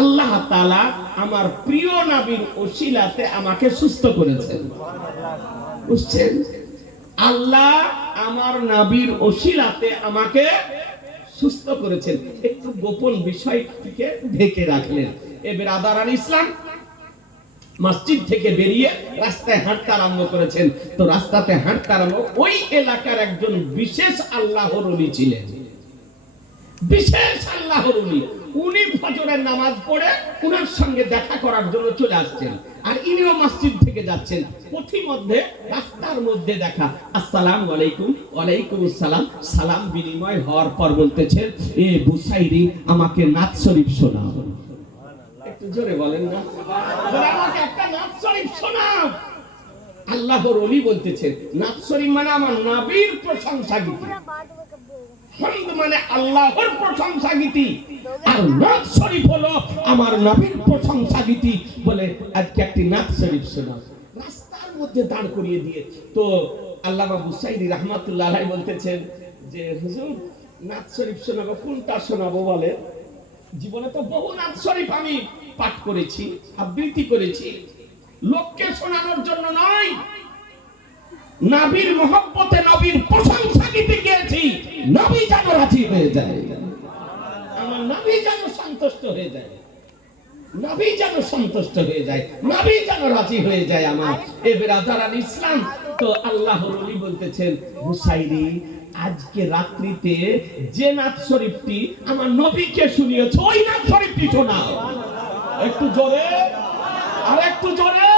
আল্লাহ তাআলা আমার প্রিয় নবীর ওসিলাতে আমাকে সুস্থ করেছেন। বুঝছেন? আল্লাহ আমার নবীর ওসিলাতে আমাকে সুস্থ করেছেন। একটু গোপন বিষয়টিকে ঢেকে রাখলেন। এ বেরাদারান ইসলাম, মসজিদ থেকে বেরিয়ে রাস্তায় হাঁটতে আরম্ভ করেছেন। তো রাস্তাতে হাঁটতে আরম্ভ, ওই এলাকার একজন বিশেষ আল্লাহর ওলি ছিলেন, বিশেষ আল্লাহর ওলি। উনি ফজরের নামাজ পড়ে উনার সঙ্গে দেখা করার জন্য চলে আসছেন, আর ইনিও মসজিদ থেকে যাচ্ছেন। পথিমধ্যে রাস্তার মধ্যে দেখা, আসসালামু আলাইকুম। ওয়ালাইকুম আসসালাম। সালাম বিনিময় হওয়ার পর বলতেছেন, এ বুসাইরি আমাকে নাত শরীফ শোনাও। একটু জোরে বলেন না, আমাকে একটা নাত শরীফ শোনাও। আল্লাহর ওলি বলতেছেন, নাত শরীফ মানে আমার নবীর প্রশংসা গীতি, হামদ মানে আল্লাহর প্রশংসা গীতি, আর নাত শরীফ হলো আমার নবীর প্রশংসা গীতি। বলে আজকে একটি নাত শরীফ শোনাও। রাস্তার মধ্যে দাঁড় করিয়ে দিয়ে তো আল্লামা বুসাইরি রাহমাতুল্লাহ আলাইহি বলতেছেন যে হুজুর নাত শরীফ শোনাবো, কোনটা শোনাবো বলে? জীবনে তো বহু নাত শরীফ আমি পাঠ করেছি, আবৃত্তি করেছি, লোককে শোনানোর জন্য নয়, নবীর মহব্বতে নবীর প্রশংসা গীতি গেয়েছি। নবী যেন রাজি হয়ে যায়, আমার নবী যেন সন্তুষ্ট হয়ে যায়, নবী যেন সন্তুষ্ট হয়ে যায়, নবী যেন রাজি হয়ে যায় আমার। এ বেরাদারান ইসলাম, তো আল্লাহর ওলি বলতেছেন, বুসাইরি আজকে রাত্রিতে যে নাত শরীফটি আমার নবীকে শুনিয়েছ, ওই নাত শরীফটি শোনাও। একটু জোরে, আর একটু জোরে।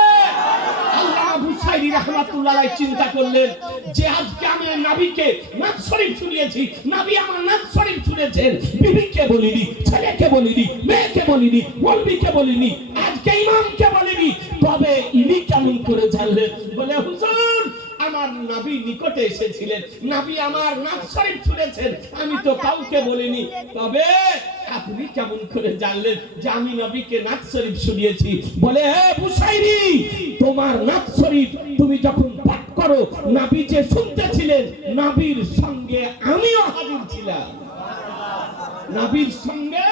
আল্লাহ বুসাইরি রাহমাতুল্লাহ আলাইহি চিন্তা করলেন যে আজকে আমি নবীকে নাত শরীফ শুনিয়েছি, নবী আমার নাত শরীফ শুনেছেন, বিবিকে বলিনি, ছেলেকে বলিনি, মেয়েকে বলিনি, মৌলবীকে বলিনি, আজকে ইমামকে বলিনি, তবে ইনি কেমন করে জানলেন? বলে হুজুর আমার নবী নিকটে এসেছিলেন, নবী আমার নাত শরীফ শুনেছেন, আমি তো কাউকে বলিনি, তবে আপনি কেমন করে জানলেন যে আমি নবীকে নাত শরীফ শুনিয়েছি? বলে হে বুসাইরি, তোমার নাত শরীফ তুমি যখন পাঠ করো, নবী যে শুনতেছিলেন, নবীর সঙ্গে আমিও হাজির ছিলাম, নবীর সঙ্গে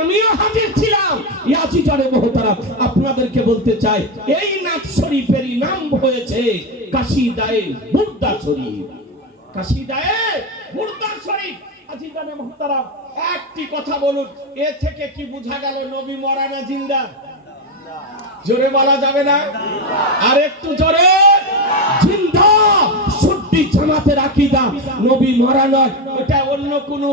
আমিও হাজির ছিলাম। ইয়াজিজারে মুহতারাম, আপনাদেরকে বলতে চাই, এই নাত শরীফেরই নাম হয়েছে কাসিদায়ে বুরদা শরীফ। কাসিদায়ে বুরদা শরীফ। আজিজানে মুহতারাম, একটি কথা বলুন, এ থেকে কি বোঝা গেল নবী মরা না জিন্দা? জোরে বলা যাবে না? আর একটু জোরে। জিন্দা। শুদ্ধি জামাতের আকীদা, নবী মরা নয়, এটা অন্য কোন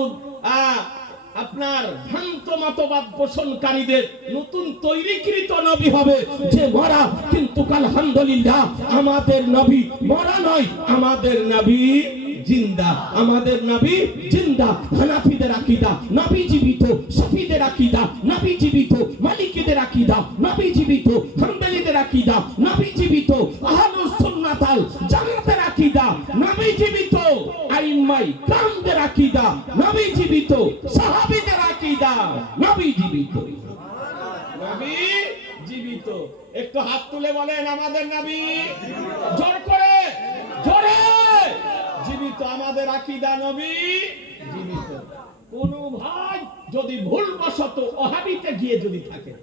আপনার ভ্রান্ত মতবাদ পোষণকারীদের নতুন তৈরিকৃত নবী হবে যে মরা। কিন্তু আলহামদুলিল্লাহ আমাদের নবী মরা নয়, আমাদের নবী জিন্দা, আমাদের নবী জিন্দা। হানাফিদের আকীদা নবী জীবিত, শাফিদের আকীদা নবী জীবিত, মালিকিদের আকীদা নবী জীবিত, হাম্বলীদের আকীদা নবী জীবিত, আহলুস সুন্নাত ওয়াল জামাতের আকীদা নবী জীবিত, আইম্মাই কামদের আকীদা নবী জীবিত, সাহাবীদের আকীদা নবী জীবিত, নবী জীবিত। একটু হাত তুলে বলেন আমাদের নবী, জোর করে, জোরে জীবিত, আমাদের আকীদা নবী জীবিত। কোন ভাই যদি ভুলবশত ওহাবিতে গিয়ে যদি থাকে,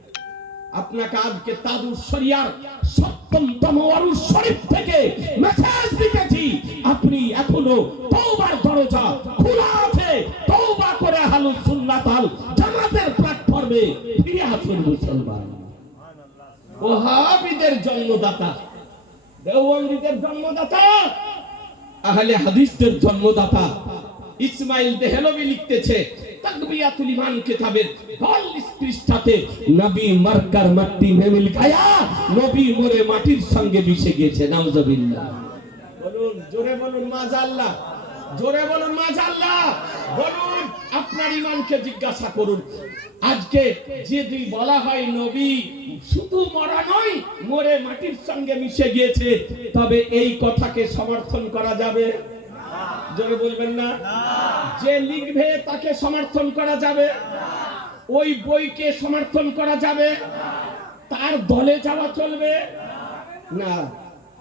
আপনাকে আজকে তাদুস শরিয়ার ৭ম ওয়ারুস শরীফ থেকে মেসেজ দিতেছি, আপনি এখনো তওবার দরজা খোলা আছে, তওবা করে আহলুস সুন্নাত ওয়াল জামাতের প্ল্যাটফর্মে ফিরে আসুন মুসলমান। ওহাবিদের জন্মদাতা, দেওবন্দীদের জন্মদাতা, আহলে হাদিসদের জন্মদাতা ইসমাইল দেহলভী লিখতেছে তাকবিয়াতুল ঈমান কিতাবের ৪২ পৃষ্ঠাতে, নবী মার্কার মাটি মে মিল গায়া, নবী মরে মাটির সঙ্গে মিশে গিয়েছে। নাউজুবিল্লাহ। বলুন জোরে, বলুন মাশাআল্লাহ, জোরে বলুন মাশাআল্লাহ। বলুন আপনার ঈমানকে জিজ্ঞাসা করুন। আজকে যদি বলা হয় নবী শুধু মরা নয়, মরে মাটির সঙ্গে মিশে গিয়েছে, তবে এই কথাকে সমর্থন করা যাবে? জোরে বলবেন না? যে লিখবে তাকে সমর্থন করা যাবে? ওই বইকে সমর্থন করা যাবে? তার দলে যাওয়া চলবে না।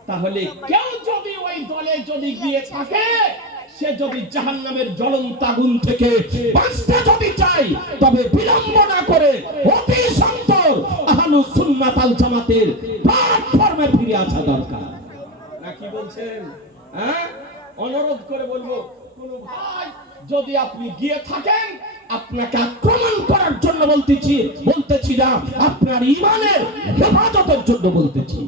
তাহলে কেউ যদি ওই দলে যদি গিয়ে থাকে, সে যদি জাহান্নামের জ্বলন্ত আগুন থেকে বাঁচতে যদি চায়, তবে বিলম্ব না করে অতি বলছেন? হ্যাঁ, অনুরোধ করে বলবো, কোন ভাই যদি আপনি গিয়ে থাকেন, আপনাকে আক্রমণ করার জন্য বলতেছি না, আপনার ঈমানের হেফাজতের জন্য বলতেছি,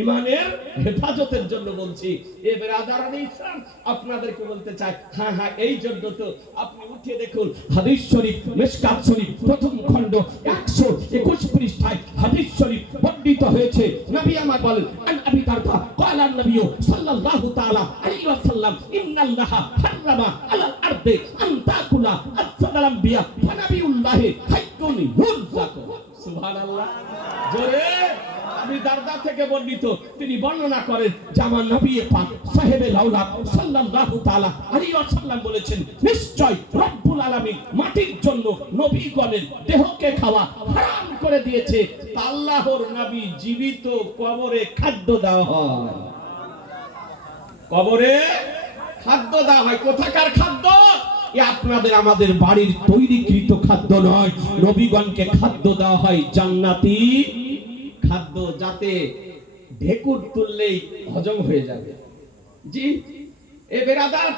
ঈমানের হেফাজতের জন্য বলছি। এ বেরাদারানে ইসলাম, আপনাদেরকে বলতে চাই, হ্যাঁ হ্যাঁ, এই জন্য তো আপনি উঠে দেখুন হাদিস শরীফ, মিশকাত শরীফ প্রথম খণ্ড 121 পৃষ্ঠায় হাদিস শরীফ বর্ণিত হয়েছে। নবী আমার বলেন, আন আবি দারদা ক্বালা নবী সাল্লাল্লাহু তাআলা আলাইহি ওয়াসাল্লাম, ইন্নাল্লাহা হারামা আলাল আরদি আন তাকুলা আসফালাল আম্বিয়া ফানাবিউল্লাহি হাইয়ুন ইউরযাকু। সুবহানাল্লাহ। জোরে। আবি দারদা থেকে বর্ণিত, তিনি বর্ণনা করেন যে আমার নবী পাক সাহেবে লাউলা সাল্লাল্লাহু তাআলা আলাইহি ওয়াসাল্লাম বলেছেন, নিশ্চয় রব্বুল আলামিন মাটির জন্য নবীগণের দেহকে খাওয়া হারাম করে দিয়েছে। আল্লাহর নবী জীবিত কবরে খাদ্য দেওয়া হয়, কবরে খাদ্য দেওয়া হয়। কোথাকার খাদ্য? আপনাদের আমাদের বাড়ির তৈরিকৃত খাদ্য নয়, নবীগণকে খাদ্য দেওয়া হয় জান্নাতি খাদ্য, যাতে ঢেকুর তুললেই হজম হয়ে যাবে। জি, এ বেরাদার,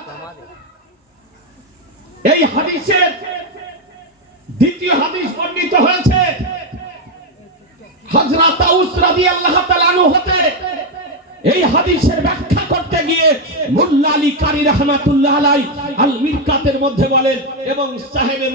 এই হাদিসের দ্বিতীয় হাদিস বর্ণিত হয়েছে হযরত তাউস রাদিয়াল্লাহু তাআলা আনহু হতে। এই হাদিসের ব্যাখ্যা করতে গিয়ে মোল্লা আলী কারি রাহমাতুল্লাহ আলাইহি আল মিরকাতের মধ্যে বলেন, এবং সাহেবে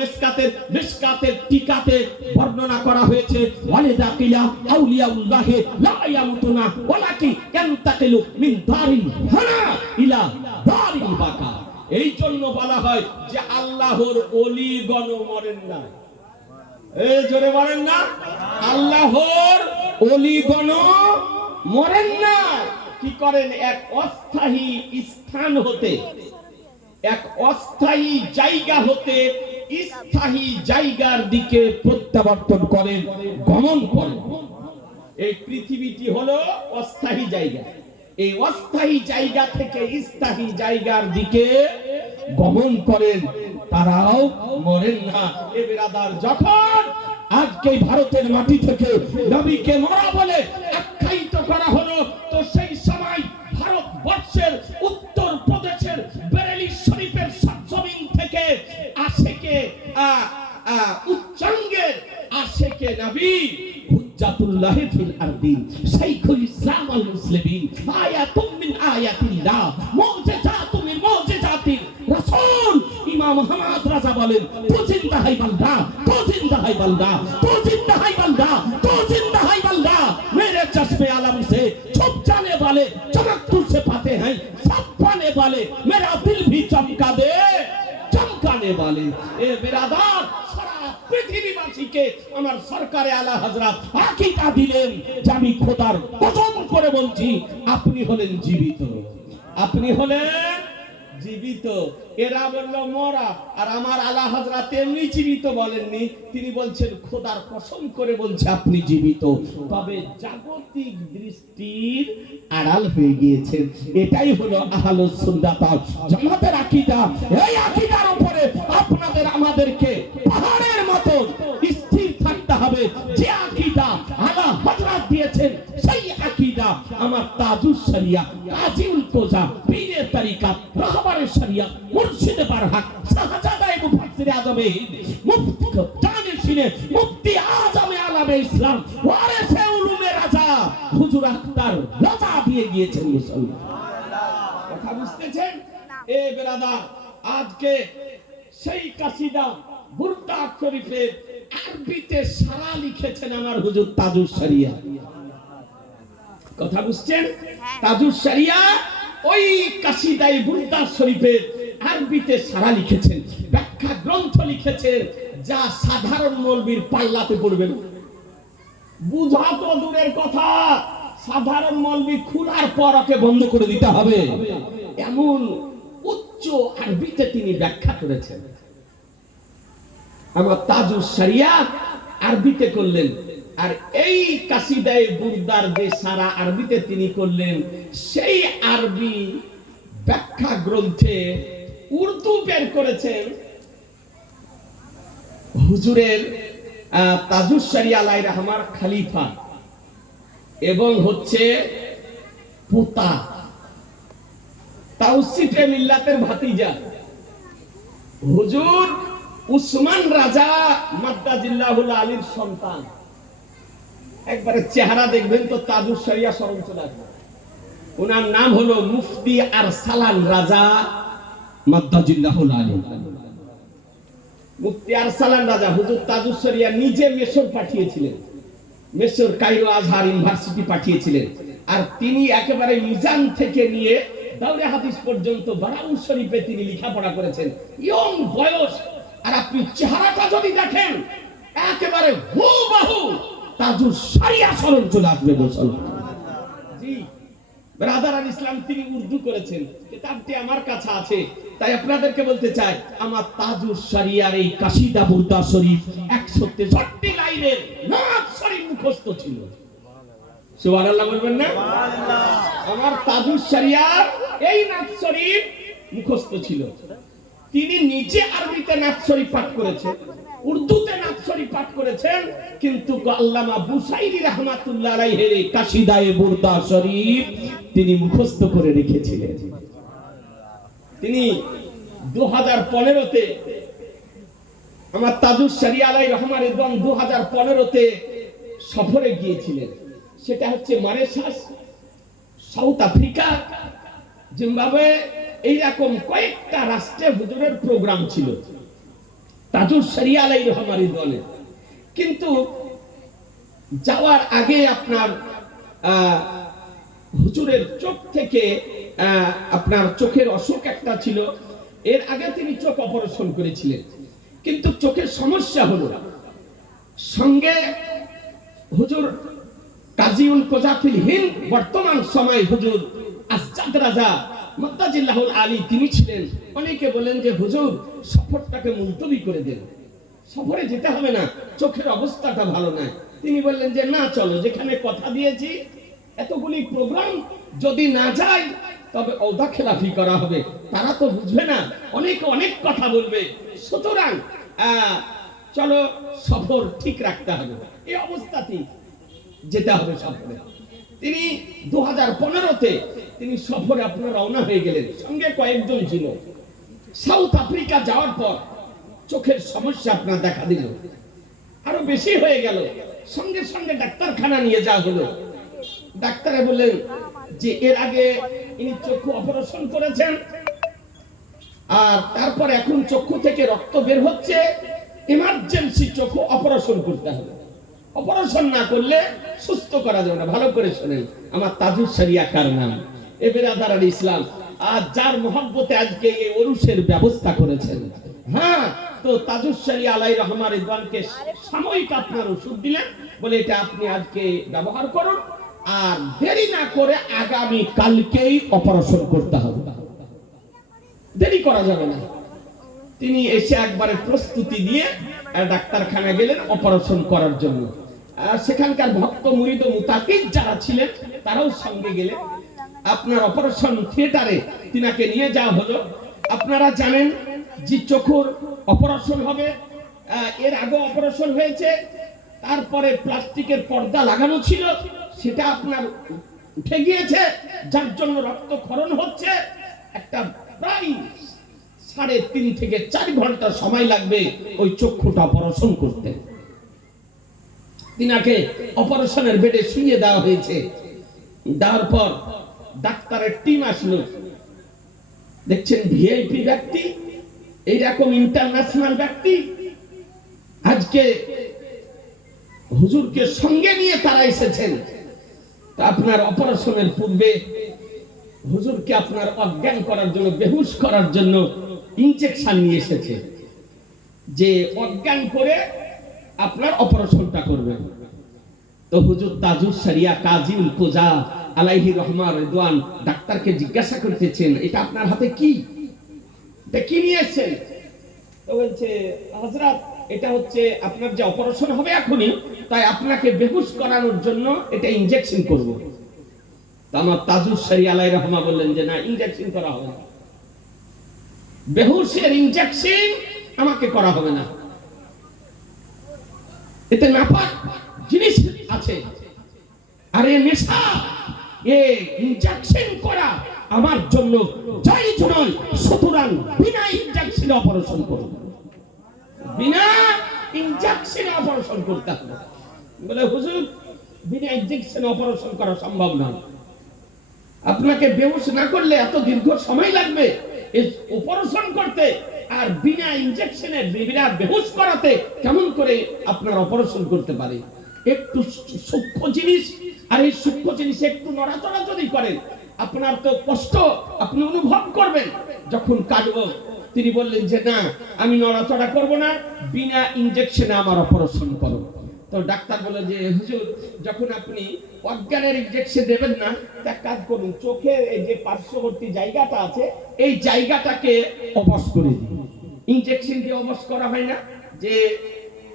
মিশকাতের টিকাতে বর্ণনা করা হয়েছে, ওয়ালিদা কিলা আউলিয়াউল্লাহ লা ইয়ামুতুনা ওয়ালাকি ইয়ানতাকিলু মিন দারিল হানা ইলা দারিল বাকা। এই জন্য বলা হয় যে আল্লাহর ওলিগণ মরেন না। এই জোরে বলেন না, আল্লাহর ওলিগণ মরেন না। কি করেন? এক অস্থায়ী স্থান হতে, এক অস্থায়ী জায়গা হতে স্থায়ী জায়গার দিকে প্রত্যাবর্তন করেন, গমন করেন। এই পৃথিবীটি হলো অস্থায়ী জায়গা, এই অস্থায়ী জায়গা থেকে স্থায়ী জায়গার দিকে গমন করেন, তারাও মরেন না। এ বিরাদার, যখন আজকে ভারতের মাটি থেকে নবীকে মরা বলে আখ্যায়িত করা হলো, তো সেই সময় ভারতবর্ষের উত্তর প্রদেশের বেরেলি শরীফের সরজমিন থেকে আশেকে উচ্চাঙ্গের আশেকে নবী হুজ্জাতুল্লাহ ফিল আরদিন শাইখুল ইসলাম আল মুসলিমিন আয়াতুম মিন আয়াতিল্লাহ মুজিজাতুম মিন মুজিজাতির রাসূল ইমাম আহমদ রাজা বলেন, তো জিন্দা है बंदा, तो जिंदा है बंदा, तो जिंदा है बंदा, तो जिंदा है बंदा, मेरे चश्मे आलम से छुप जाने वाले चमक तुझसे पाते हैं सब पाने वाले, मेरा दिल भी चमका दे चमकाने वाले। ए बिरादार, सारा পৃথিবীবাসীকে আমার সরকারে আলা হযরত আকীদা দিলেন যে আমি খোদার কসম করে বলছি, আপনি হলেন জীবিত, আপনি হলেন জীবিত। এরা বলল মরা, আর আমার আলা হযরত এমনি জীবিত বলেননি, তিনি বলছেন খোদার কসম করে বলছে আপনি জীবিত। তবে জাগতিক দৃষ্টির আড়াল হয়ে গিয়েছেন। এটাই হলো আহলুস সুন্নাত ওয়াল জামাতের আকীদা। এই আকীদার উপরে আপনাদের আমাদেরকে পাহাড়ের মতো স্থির থাকতে হবে। যে আকীদা আলা হযরত দিয়েছেন, সেই আকীদা আমার তাজুস শরিয়া, কাজীউল কোজা, পীরে তরিকাত, রাহবারে শরিয়া, মুর্শিদে বারহাক, শাহজাদায়ে মুফাসসিরে আযমে মুফতি জানিশিনে মুফতি আযমে আলামে ইসলাম, ওয়ারিসে উলুমে রাজা হুজুর আখতার রাজা দিয়ে গিয়েছেন মুসলমান। কথা বুঝতেছেন? এ বেরাদার, আজকে সেই কাসিদা বুরদা শরীফের আরবিতে সারা লিখেছেন আমার হুজুর তাজুস শরিয়া। কথা বুঝছেন? তাজুস শরিয়া ওই কাসিদায়ে বুরদা শরীফের আরবিতে সারা লিখেছেন, ব্যাখ্যা গ্রন্থ লিখেছেন, যা সাধারণ মৌলবীর পাল্লাতে পড়বে না। বুঝা তো দূরের কথা, সাধারণ মৌলবী খোলার পর ওকে বন্ধ করে দিতে হবে, এমন উচ্চ আরবিতে তিনি ব্যাখ্যা করেছেন। আমার তাজুস শরিয়া আরবিতে করলেন, আর এই কাসিদায়ে বুরদার যে সারা আরবিতে তিনি করলেন, সেই আরবি ব্যাখ্যা গ্রন্থে উর্দু বের করেছেন হুজুরের তাজুস শরিয়া আলাইহির রহমার খলিফা এবং হচ্ছে পোতা তাওসিফে মিল্লাতের ভাতিজা হুজুর উসমান রাজা মাদ্দাজিল্লাহুল আলীর সন্তান। একবারে চেহারা দেখবেন তো তাজুস শরিয়া স্মরণ চলে আসবে। ওনার নাম হলো মুফতি আরসালান রাজা মাদ্দাজিল্লাহুল আলী। মুফতি আরসালান রাজা হুজুর তাজুস শরিয়া নিজে মিশর পাঠিয়েছিলেন, মিশর কায়রো আজহার ইউনিভার্সিটি পাঠিয়েছিলেন। আর তিনি একেবারে মিজান থেকে নিয়ে দাওরে হাদিস পর্যন্ত বারাউন শরীফে তিনি লেখাপড়া করেছেন, ইয়ং বয়স। আর আপনি চেহারাটা যদি দেখেন একেবারে হুবহু তাজুস শরিয়া স্মরণ চলে আসবে। জি ব্রাদার আল ইসলাম তিনি উর্দু করেছেন, কিতাবটি আমার কাছে আছে। তাই আপনাদেরকে বলতে চাই, আমার তাজুস শরিয়ার এই কাসিদা বুরদা শরীফ 163 লাইনের নাত শরীফ মুখস্থ ছিল। সুবহানাল্লাহ বলবেন না? আমার তাজুস শরিয়ার এই নাত শরীফ মুখস্থ ছিল। তিনি নিজে আরবিতে নাত শরীফ পাঠ করেছেন, উর্দুতে নাত শরীফ পাঠ করেছেন, কিন্তু আল্লামা বুসাইরি রাহমাতুল্লাহ আলাইহির কাসিদায়ে বুরদা শরীফ তিনি মুখস্থ করে রেখেছিলেন। তিনি 2015-তে আমার তাজুস শরিয়া আলাই রহমান রিদওয়ান 2015-তে সফরে গিয়েছিলেন। সেটা হচ্ছে মরিশাস, সাউথ আফ্রিকা, জিম্বাবুয়ে, এইরকম কয়েকটা রাষ্ট্রে হুজুরের প্রোগ্রাম ছিল তাজুস শরিয়া আলাই রহমান রিদওয়ানের। কিন্তু যাওয়ার আগে আপনার হুজুরের চোখ থেকে আপনার চোখের অসুখ একটা ছিল। এর আগে তিনি চোখ অপারেশন করেছিলেন, কিন্তু চোখের সমস্যা হলো। সঙ্গে হুজুর কাজীউল কোজাফিল হিন্দ বর্তমান সময় হুজুর আসজাদ রাজা মাদ্দাজিল্লাহুল আলী তিনি ছিলেন। অনেকে বলেন যে হুজুর সফরটাকে মুলতবি করে দেন, সফরে যেতে হবে না, চোখের অবস্থাটা ভালো নয়। তিনি বললেন যে না, চলো, যেখানে কথা দিয়েছি এতগুলি প্রোগ্রাম যদি না যায় তবে ওদা খেলাফি করা হবে, তারা তো বুঝবে না, অনেকে অনেক কথা বলবে, সুতরাং চলো সফর ঠিক রাখতে হবে, এই অবস্থাতেই যেতে হবে সফরে। তিনি 2015-তে তিনি সফরে আপনার রওনা হয়ে গেলেন, সঙ্গে কয়েকজন ছিল। সাউথ আফ্রিকা যাওয়ার পর চোখের সমস্যা আপনার দেখা দিল, আরো বেশি হয়ে গেল। সঙ্গে সঙ্গে ডাক্তারখানা নিয়ে যাওয়া হলো। ডাক্তারে বললেন যে এর আগে ইনি চক্ষু অপারেশন করেছেন, আর তারপর এখন চক্ষু থেকে রক্ত বের হচ্ছে, ইমার্জেন্সি চক্ষু অপারেশন করতে হবে, অপারেশন না করলে সুস্থ করা যাবে না। ভালো করে শুনেন, আমার তাজুস শরিয়া কার নাম, এ বেরাদার আল ইসলাম, আর যার মহব্বতে আজকে এই ওরুসের ব্যবস্থা করেছেন। হ্যাঁ, তো তাজুস শরিয়া আলাই রহমান রিদওয়ানকে সাময়িক আপনার ওষুধ দিলেন, বলে এটা আপনি আজকে ব্যবহার করুন, আর দেরি না করে আগামী কালকেই অপারেশন করতে হবে, দেরি করা যাবে না। তিনি এসে একবারে প্রস্তুতি দিয়ে ডাক্তারখানা গেলেন অপারেশন করার জন্য। সেখানকার ভক্ত মুরিদ ও মুতাকিদ যারা ছিলেন তারাও সঙ্গে গেলেন। আপনার অপারেশন থিয়েটারে তিনাকে নিয়ে যাওয়া হলো। আপনারা জানেন যে চোখের অপারেশন হবে, এর আগে অপারেশন হয়েছে, তারপরে প্লাস্টিকের পর্দা লাগানো ছিল, সেটা আপনার উঠে গিয়েছে, যার জন্য রক্তক্ষরণ হচ্ছে। একটা প্রায় 3.5 থেকে 4 ঘন্টা সময় লাগবে ওই চক্ষুটা অপারেশন করতে। তিনাকে অপারেশনের বেডে শুইয়ে দেওয়া হয়েছে। দেওয়ার পর ডাক্তারের টিম আসলো। দেখছেন ভিআইপি ব্যক্তি, এইরকম ইন্টারন্যাশনাল ব্যক্তি, আজকে হুজুরকে সঙ্গে নিয়ে তারা এসেছেন। আপনার অপারেশনের পূর্বে হুজুরকে আপনার অজ্ঞান করার জন্য, বেহুশ করার জন্য ইনজেকশন নিয়ে এসেছে, যে অজ্ঞান করে আপনার অপারেশনটা করবেন। তো হুজুর তাজুস শরিয়া কাজীউল কোজা আলাইহি রহমান রিদওয়ান ডাক্তারকে জিজ্ঞাসা করতেছেন, এটা আপনার হাতে কি, এটা কি নিয়ে এসেছেন? তো বলছে, হযরত এটা হচ্ছে আপনার যে অপারেশন হবে এখনই, তাই আপনাকে বেহুশ করানোর জন্য এটা ইনজেকশন করব। তো আমার তাজুস শরিয়া আলাইহি রহমান বললেন যে না, ইনজেকশন করা হবে না, বেহুশের ইনজেকশন আমাকে করা হবে না, এতে নাপাক জিনিস আছে, আর এই নেশা, এই ইনজেকশন করা আমার জন্য জায়েজ নয়, সুতরাং বিনা ইনজেকশনে অপারেশন করুন। বিনা ইনজেকশনে অপারেশন করতে হবে। বলে হুজুর বিনা ইনজেকশনে অপারেশন করা সম্ভব নয়, আপনাকে বেহুশ না করলে এত দীর্ঘ সময় লাগবে এই অপারেশন করতে, আর বিনা ইনজেকশনে বিনা বেহুশ করাতে কেমন করে আপনার অপারেশন করতে পারে? একটু সূক্ষ্ম জিনিস, আর এই সূক্ষ্ম জিনিস একটু নড়াচড়া যদি করেন আপনার তো কষ্ট আপনি অনুভব করবেন যখন কাটবো। তিনি বললেন যে না, আমি নড়াচড়া করব না, বিনা ইনজেকশনে আমার অপারেশন করো। তো ডাক্তার বলে যে হুজুর যখন আপনি অজ্ঞানের ইনজেকশন দেবেন না, এক কাজ করুন, চোখের এই যে পার্শ্ববর্তী জায়গাটা আছে এই জায়গাটাকে অবশ করে দিন। ইনজেকশন দিয়ে অবশ করা হয় না, যে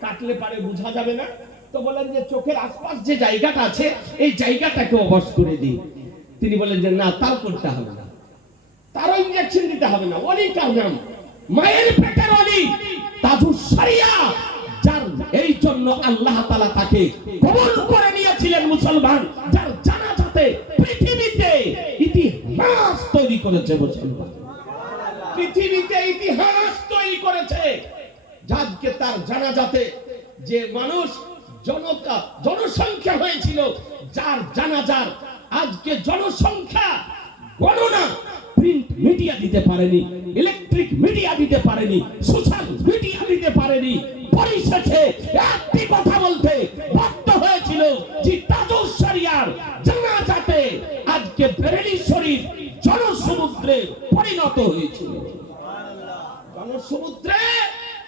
কাটলে পারে বোঝা যাবে না। তো বলেন যে চোখের আশপাশ যে জায়গাটা আছে এই জায়গাটাকে অবশ করে দিন। তিনি বলেন যে না, তাও করতে হবে না, তারও ইনজেকশন দিতে হবে না। ওলি কার নাম? মায়ের পেটের ওলি তাজুস শরিয়া, যার এই জন্য আল্লাহ তাআলা তাকে কবুল করে নিয়েছিলেন মুসলমান, যার জানাজাতে পৃথিবীতে ইতিহাস তৈরি করেছে মুসলমান, পৃথিবীতে ইতিহাস তৈরি করেছে। আজকে তার জানাজাতে যে মানুষ জনসংখ্যা হয়েছিল, যার জানাজার আজকে জনসংখ্যা গণনা প্রিন্ট মিডিয়া দিতে পারেনি, ইলেকট্রিক মিডিয়া দিতে পারেনি, সোশ্যাল মিডিয়া দিতে পারেনি। পরিশেষে একটি কথা বলতে বাধ্য হয়েছিল যে তাজুস শরিয়ার জানাজাতে আজকে বেরেলি শরীফ জনসমুদ্রে পরিণত হয়েছিল, জনসমুদ্রে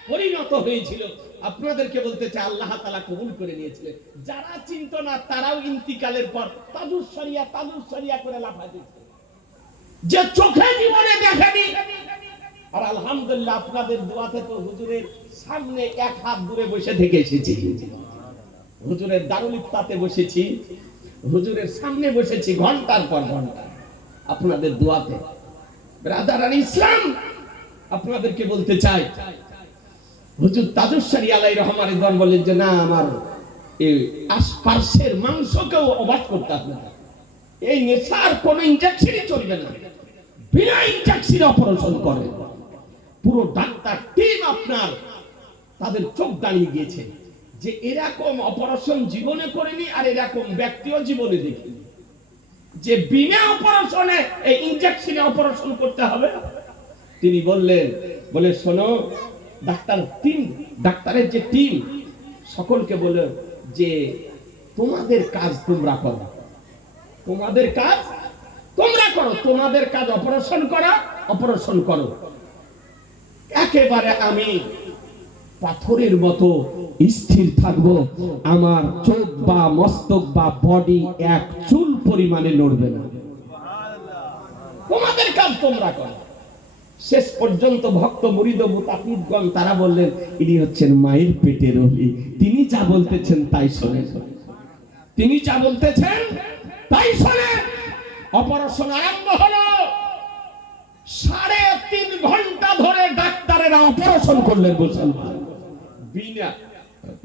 পরিণত হয়েছিল। আপনাদেরকে বলতে চাই আল্লাহ তাআলা কবুল করে নিয়েছিলেন। যারা চিন্তা না তারাও ইন্তিকালের পর তাজুস শরিয়া করে লাফাইছে, যে চোখে জীবনে দেখেনি। আর আলহামদুলিল্লাহ আপনাদের দোয়াতে তো হুজুরের সামনে এক হাত দূরে বসে থেকে এসেছি, হুজুরের দারুল ইফতাতে বসেছি, হুজুরের সামনে বসেছি ঘন্টার পর ঘন্টা আপনাদের দোয়াতে। ব্রাদারান ইসলাম, আপনাদেরকে বলতে চাই হুজুর তাজুস শরিয়া আলাইহির রহমান বলেন যে না, আমার এই আশপাশের মাংসকেও অবাক করতে হবে না, এই নেশার কোন ইনজেকশনই চলবে না, বিনা ইনজেকশনে অপারেশন করে। পুরো ডাক্তার টিম আপনার তাদের চোখ দাঁড়িয়ে গিয়েছে যে এরকম অপারেশন জীবনে করেনি, আর এরকম ব্যক্তিও জীবনে দেখিনি যে বিনা অপারেশনে এই ইনজেকশনে অপারেশন করতে হবে। তিনি বললেন, বলে শোনো, ডাক্তারের যে টিম সকলকে বলে যে তোমাদের কাজ তোমরা করো, তোমাদের কাজ তোমরা করো, তোমাদের কাজ অপারেশন করা, অপারেশন করো। একেবারে আমি পাথরের মতো স্থির থাকবো, আমার চোখ বা মস্তক বা বডি এক চুল পরিমাণে নড়বে না, তোমাদের কাজ তোমরা করো। শেষ পর্যন্ত ভক্ত মুরিদ মুতাকিদগণ তারা বললেন ইনি হচ্ছেন মায়ের পেটের ওলি, তিনি যা বলতেছেন তাই শোনেন, তিনি যা বলতেছেন তাই শোনেন। অপারেশন আরম্ভ হলো। 3.5 ঘন্টা ধরে ডাক্তারেরা অপারেশন করলেন মুসলমান, বিনা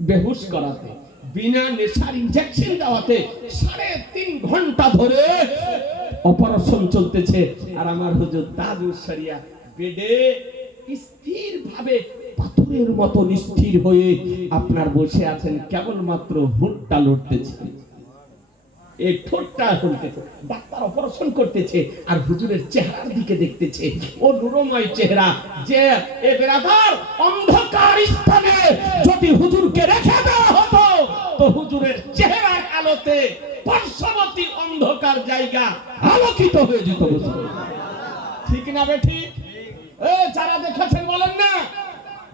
বেহুশ করাতে, বিনা নেশার ইনজেকশন দেওয়াতে 3.5 ঘন্টা ধরে অপারেশন চলতেছে। আর আমার হুজুর তাজুস শরিয়া বেডে স্থির ভাবে পাথরের মতো স্থির হয়ে আপনার বসে আছেন, কেবলমাত্র ঠোঁটটা লড়তেছে, এই ঠোঁটটা লড়তেছে। ডাক্তার অপারেশন করতেছে আর হুজুরের চেহারার দিকে দেখতেছে, ও নূরময় চেহারা, যে এ বেরাদার অন্ধকার স্থানে যদি হুজুরকে রেখে দেওয়া হতো তো হুজুরের চেহারার আলোতে পার্শ্ববর্তী অন্ধকার জায়গা আলোকিত হয়ে যেত। ঠিক না বেঠি? যারা দেখেছেন বলেন না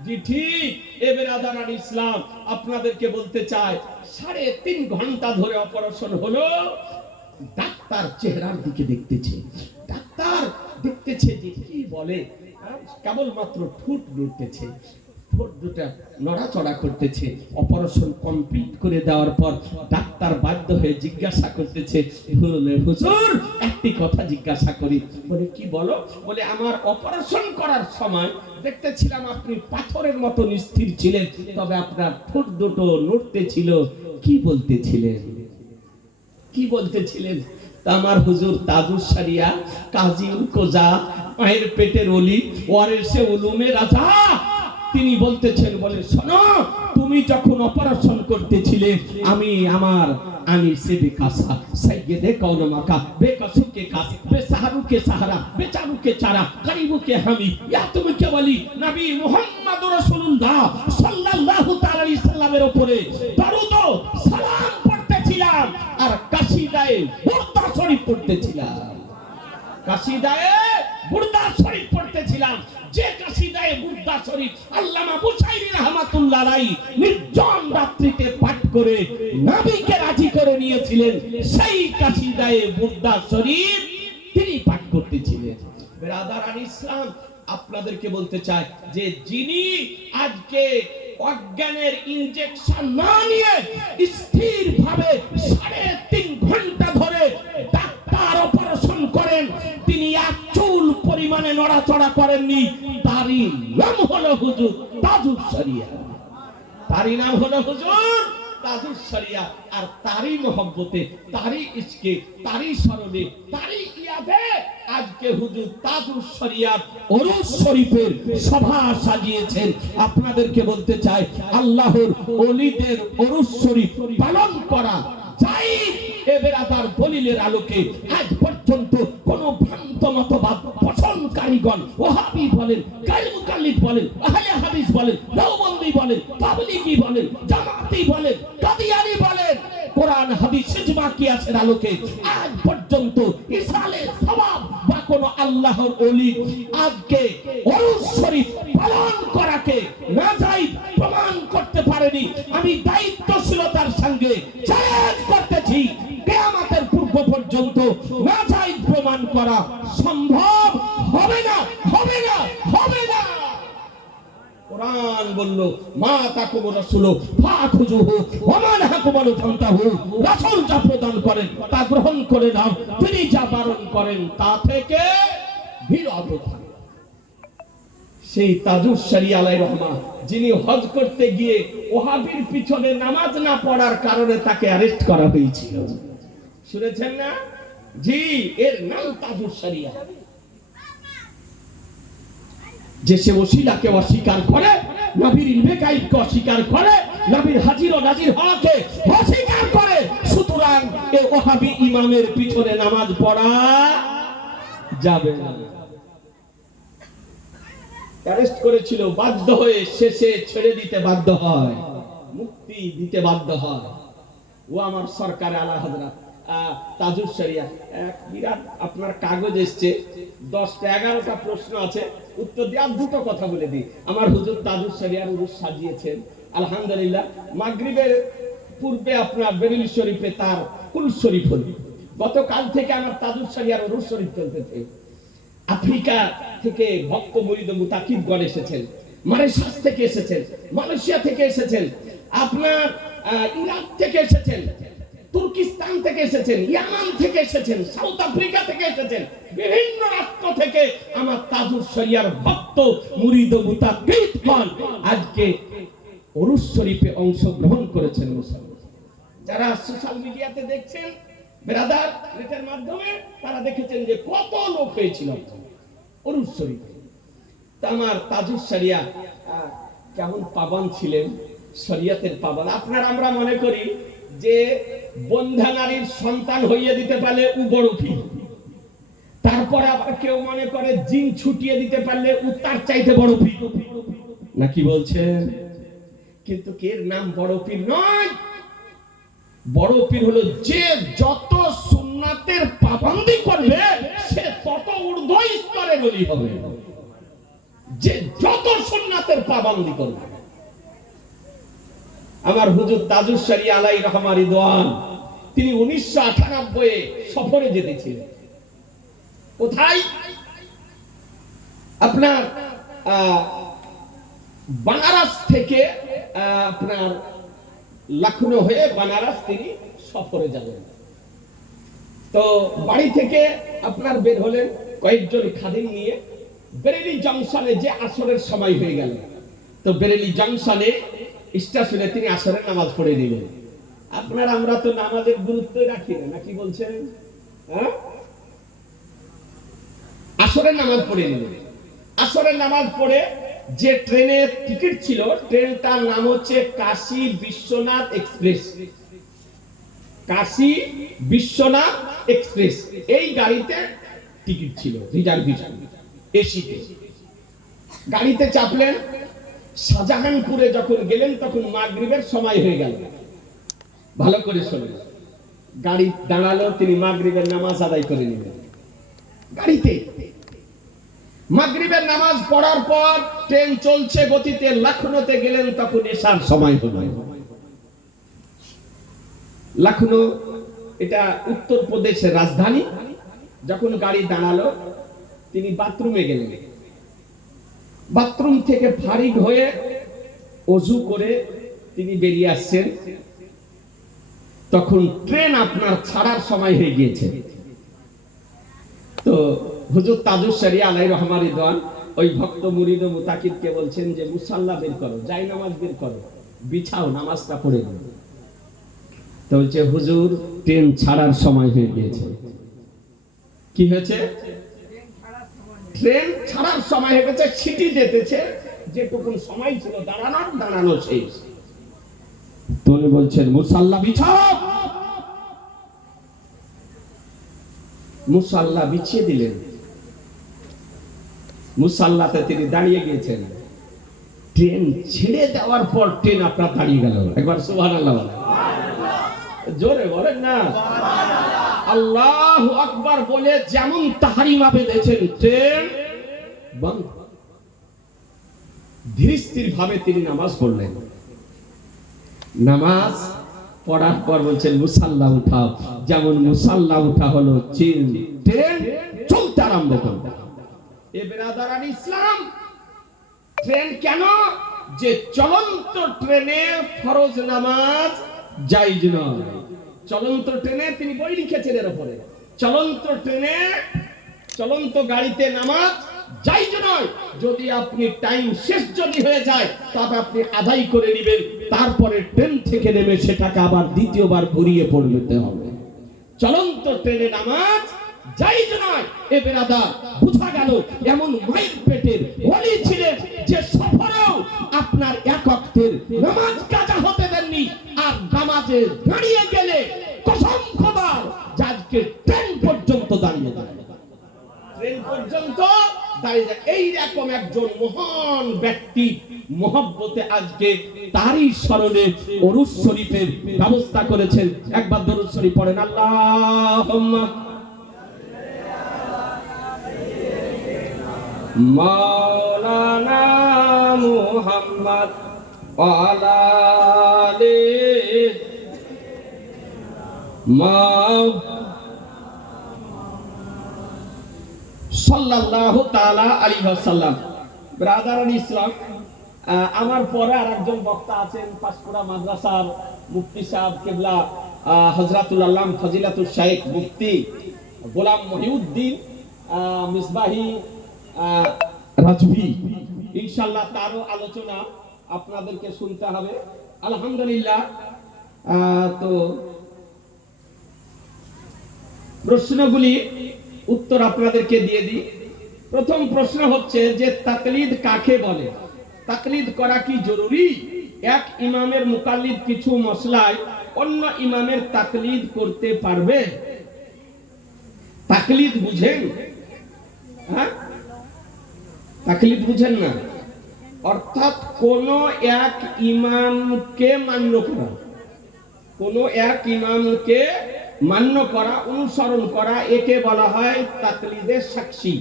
জি ঠিক। এ বেরাদারান ইসলাম, আপনাদেরকে বলতে চাই 3.5 ঘন্টা ধরে অপারেশন হলো। ডাক্তার চেহারার দিকে দেখতেছে, ডাক্তার দেখতেছে যে কি বলে, কেবলমাত্র ঠোঁট নড়তেছে, ঠোঁট দুটা নড়াচড়া করতেছে। অপারেশন কমপ্লিট করে দেওয়ার পর ডাক্তার বাধ্য হয়ে জিজ্ঞাসা করতেছে, হুজুর একটি কথা জিজ্ঞাসা করি। বলে কি বলো? বলে আমার অপারেশন করার সময় দেখতেছিলাম আপনি পাথরের মতো স্থির ছিলেন, তবে আপনার ঠোঁট দুটো নড়তেছিল, কি বলতেছিলেন? কি বলতেছিলেন? তা আমার হুজুর তাজুস শরিয়া কাজী কোজা মায়ের পেটের ওলি ওয়ারিসে উলুমে রাজা তিনি বলতেছেন, বলে শোনো, তুমি যখন অপারেশন করতেছিলে আমি সে বেকাসা সাইয়েদে কওলমাকা বেকাসুকে কাস বেসাহারুকে সাহারা বেচারুকে চারা গরিবুকে হামি ইয়া তুমি কে বলি নবী মুহাম্মদ রাসূলুল্লাহ সাল্লাল্লাহু তাআলা আলাইহি সাল্লামের উপরে দরুদ ও সালাম পড়তেছিলাম আর কাসিদায়ে বুরদা শরীফ পড়তেছিলাম। কাসিদায়ে বুরদা শরীফ পড়তেছিলাম। যে কাসিদায়ে বুরদা শরীফ আল্লামা বুসাইরি রাহমাতুল্লাহ আলাইহি নির্জন রাত্রিতে পাঠ করে নবীকে রাজি করে নিয়েছিলেন, সেই কাসিদায়ে বুরদা শরীফ তিনি পাঠ করতেছিলেন। ব্রাদার ইসলাম, আপনাদেরকে বলতে চাই যে যিনি আজকে অজ্ঞানের ইনজেকশন না নিয়ে স্থিরভাবে 3.5 ঘন্টা ধরে ডাক্তার অপারেশন করেন, তিনি এক চুল পরিমাণে নড়াচড়া করেননি, তারই নাম হলো হুজুর তাজুস শরিয়া। তারই নাম হলো হুজুর তাজুস শরিয়া। আর তারই মহব্বতে, তারই ইশকে, তারই স্মরণে, তারই ইয়াদে আজকে হুজুর তাজুস শরিয়ার ওরস শরীফের সভা সাজিয়েছেন। আপনাদেরকে বলতে চাই, আল্লাহর ওলিদের ওরস শরীফ পালন করা যাই এবেরাদার দলিলের আলোকে আজ পর্যন্ত কোন ভ্রান্ত মতবাদ পোষণকারীগণ, ওহাবি বলেন, কালমুকাল্লিদ বলেন, আহলে হাদিস বলেন, দেওবন্দি বলেন, তাবলিগি বলেন, জামাতি বলেন, কাদিয়ানি বলেন, কোরআন হাদিস ইজমা কিয়াসের আলোকে আজ পর্যন্ত ইসালে সওয়াব বা কোন আল্লাহর ওলি আজকে ওরস শরীফ পালন করাকে নাজায়েজ প্রমাণ করতে পারেনি। আমি দায়িত্বশীলতার সঙ্গে চ্যালেঞ্জ করতেছি, কিয়ামতের পূর্ব পর্যন্ত নাজায়েজ প্রমাণ করা সম্ভব হবে না, হবে না, হবে না। কোরআন বলল, মা তাকুম রাসূল ফাখুজুহু ওয়া মা নাহাকুম আনহু ফান্তাহু, রাসূল যা প্রদান করেন তা গ্রহণ করে নাও, তিনি যা বারণ করেন তা থেকে বিরত থাকো। সেই তাজুস শরিয়া আলাইহির রহমান, যিনি হজ করতে গিয়ে ওহাবির পিছনে নামাজ না পড়ার কারণে তাকে অ্যারেস্ট করা হয়েছিল, শুনেছেন না? জি, এর নাম তাজুস শরিয়া। যে সে ওসিলাকে অস্বীকার করে, নবীর ইলমে গায়বকে অস্বীকার করে, নবীর হাজির ও নাজির হওয়াকে অস্বীকার করে, সুতরাং এই ওহাবি ইমামের পিছনে নামাজ পড়া যাবে না। অ্যারেস্ট করেছিল, বাধ্য হয়ে শেষে ছেড়ে দিতে বাধ্য হয়, মুক্তি দিতে বাধ্য হয়। ও আমার সরকার আলা হযরত তাজুস শরিয়া এক বিরাট আপনার কাগজ এসছে, 10-11টা প্রশ্ন আছে, উত্তর দিয়ে দুটো কথা বলে দিই। আমার হুজুর তাজুস শরিয়ার উরুস সাজিয়েছেন আলহামদুলিল্লাহ। মাগরিবের পূর্বে আপনার বেরেলি শরীফে তার কুল শরীফ হল। গতকাল থেকে আমার তাজুস শরিয়ার উরুস শরীফ চলতেছে। আফ্রিকা থেকে ভক্ত মুরিদ মুতাকিবগণ এসেছেন, মরিশাস থেকে এসেছেন, মালয়েশিয়া থেকে এসেছেন, আপনার ইরাক থেকে এসেছেন, তুর্কিস্তান থেকে এসেছেন, ইয়ামান থেকে এসেছেন, সাউথ আফ্রিকা থেকে এসেছেন, বিভিন্ন রাষ্ট্র থেকে আমার তাজুস শরিয়ার ভক্ত মুরিদ মুতাকিবগণ আজকে উরুস শরীফে অংশগ্রহণ করেছেন। যারা সোশ্যাল মিডিয়াতে দেখছেন ব্রাদার নেটের মাধ্যমে, তারা দেখেছেন যে কত লোক হয়েছিল উরুস শরীফে। তা আমার তাজুস শরিয়া কেমন পাবান ছিলেন, শরিয়তের পাবান। আপনার আমরা মনে করি যে বন্ধা নারীর সন্তান হইয়ে দিতে পারলে ও বড় পীর, তারপর আবার কেউ মনে করে জিন ছুটিয়ে দিতে পারলে ও তার চাইতে বড় পীর, নাকি বলছেন? কিন্তু এর নাম বড় পীর নয়। বড় পীর হলো যে যত সুন্নাতের পাবন্দি করবে সে তত ঊর্ধ্ব স্তরে বলি হবে, যে যত সুন্নাতের পাবন্দি করবে। আমার হুজুর তাজুস শরিয়া আলাইহির রহমান রিদওয়ান, তিনি 1998 সফরে যেতেছিলেন। কোথায়? আপনার বানারস থেকে আপনার লখনৌ হয়ে বানারস তিনি সফরে যাবেন। তো বাড়ি থেকে আপনার বের হলেন কয়েকজন খাদিম নিয়ে। বেরেলি জংশনে যে আসরের সময় হয়ে গেল, তো বেরেলি জংশনে স্টেশনে তিনি আসরের নামাজ পড়ে দিলেন। আপনার আমরা তো নামাজের গুরুত্ব রাখি না, নাকি বলছেন? হ্যাঁ, আসরের নামাজ পড়ে নিল। আসরের নামাজ পড়ে যে ট্রেনের টিকিট ছিল, ট্রেনটার নাম হচ্ছে কাশী বিশ্বনাথ এক্সপ্রেস। কাশী বিশ্বনাথ এক্সপ্রেস, এই গাড়িতে টিকিট ছিল রিজার্ভেশন, এসিতে। গাড়িতে চাপলেন, শাহজাহানপুরে যখন গেলেন তখন মাগরিবের সময় হয়ে গেল। ভালো করে শুনুন, গাড়ি দাঁড়ালো, তিনি মাগরিবের নামাজ আদায় করে নিলেন গাড়িতে। মাগরিবের নামাজ পড়ার পর ট্রেন চলছে গতিতে, লখনৌতে গেলেন, তখন এশার সময় হলো। লখনৌ এটা উত্তরপ্রদেশের রাজধানী। যখন গাড়ি দাঁড়ালো, তিনি বাথরুমে গেলেন। বাথরুম থেকে ফারিগ হয়ে ওযু করে তিনি বেরিয়ে আসছেন, তখন ট্রেন আপনার ছাড়ার সময় হয়ে গিয়েছে। তো হুজুর তাজুস শরিয়া আলাইহির রহমা রিদওয়ান ওই ভক্ত মুরিদ ও মুতাকিদকে বলছেন যে মুসাল্লা বের করো, যাই নামাজ বের করো, বিছাও, নামাজটা পড়ে নাও। তো বলছে হুজুর ট্রেন ছাড়ার সময় হয়ে গিয়েছে। কি হয়েছে? ট্রেন ছাড়ার সময় হয়ে গেছে, ছিটি যেতেছে, যেটুকু সময় ছিল দাঁড়ানোর, দাঁড়ানো শেষ। তিনি বলছেন মুসাল্লা বিছাও। মুসাল্লা বিছিয়ে দিলেন, মুসাল্লাতে তিনি দাঁড়িয়ে গিয়েছেন। ট্রেন ছেড়ে দেওয়ার পর ট্রেন আপনার দাঁড়িয়ে গেল। একবার সুবহানাল্লাহ বলেন, জোরে বলেন না আল্লাহু আকবার বলে যেমন তাহরিমা বেঁধেছেন, ট্রেন বন্ধ। ধীর স্থির ভাবে তিনি নামাজ পড়লেন। নামাজ পড়ার পর বলছেন মুসাল্লা উঠাও। যেমন মুসাল্লা উঠা হলো, ট্রেন চলতে আরম্ভ করবে। এ বেরাদারান ইসলাম, ট্রেন কেন? যে চলন্ত ট্রেনে ফরজ নামাজ জায়েজ নয়। চলন্ত ট্রেনে, তিনি বই লিখেছেন এর উপরে, চলন্ত ট্রেনে, চলন্ত গাড়িতে নামাজ জায়েজ নয়। যদি আপনি টাইম শেষ যদি হয়ে যায়, তবে আপনি আদায় করে নেবেন, তারপরে ট্রেন থেকে নেমে সেটাকে আবার দ্বিতীয়বার ঘুরিয়ে পড়তে হবে। চলন্ত ট্রেনে নামাজ জায়েজ নয়। এ বেরাদার, বুঝা গেল এমন মায়ের পেটের ওলি ছিলেন যে সফরেও আপনার এক ওয়াক্তের নামাজ কাজা হতে দেননি। আর নামাজে দাঁড়িয়ে গেলে কসম খোদার, আজকে ট্রেন পর্যন্ত দাঁড়িয়ে যায়, ট্রেন পর্যন্ত দাঁড়িয়ে যায়। এইরকম একজন মহান ব্যক্তি মহব্বতে আজকে তারই স্মরণে ওরুস শরীফের ব্যবস্থা করেছেন। একবার দরুদ শরীফ পড়েন, আল্লাহুম্মা মাওলানা মুহাম্মদ ওয়া আলা আলিহি সাল্লাল্লাহু তাআলা আলাইহি ওয়াসাল্লাম। ব্রাদারান ইসলাম, আমার পরে আরেকজন বক্তা আছেন, পাঁশকুড়া মাদ্রাসার মুফতি সাহেব কিবলা হযরতুল আল্লাম ফজিলাতুল শাইখ মুফতি গোলাম মহিউদ্দিন মিসবাহি রাজভি। ইনশাআল্লাহ তারও আলোচনা আপনাদেরকে শুনতে হবে। আলহামদুলিল্লাহ। তো প্রশ্নগুলি উত্তর আপনাদেরকে দিয়ে দিই। প্রথম প্রশ্ন হচ্ছে যে তাকলিদ কাকে বলে? তাকলিদ করা কি জরুরি? এক ইমামের মুকাল্লিদ কিছু মসলায় অন্য ইমামের তাকলিদ করতে পারবে? তাকলিদ বুঝেন? হ্যাঁ, তাকলিদ বুঝেন না? অর্থাৎ কোন এক ইমামকে মান্য করা, কোন এক ইমামকে মান্য করা, অনুসরণ করা, একে বলা হয় তাকলিদে সাক্ষী।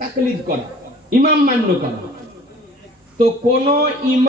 তাকলিদ করা, ইমাম মান্য করা। তো কোন ইমাম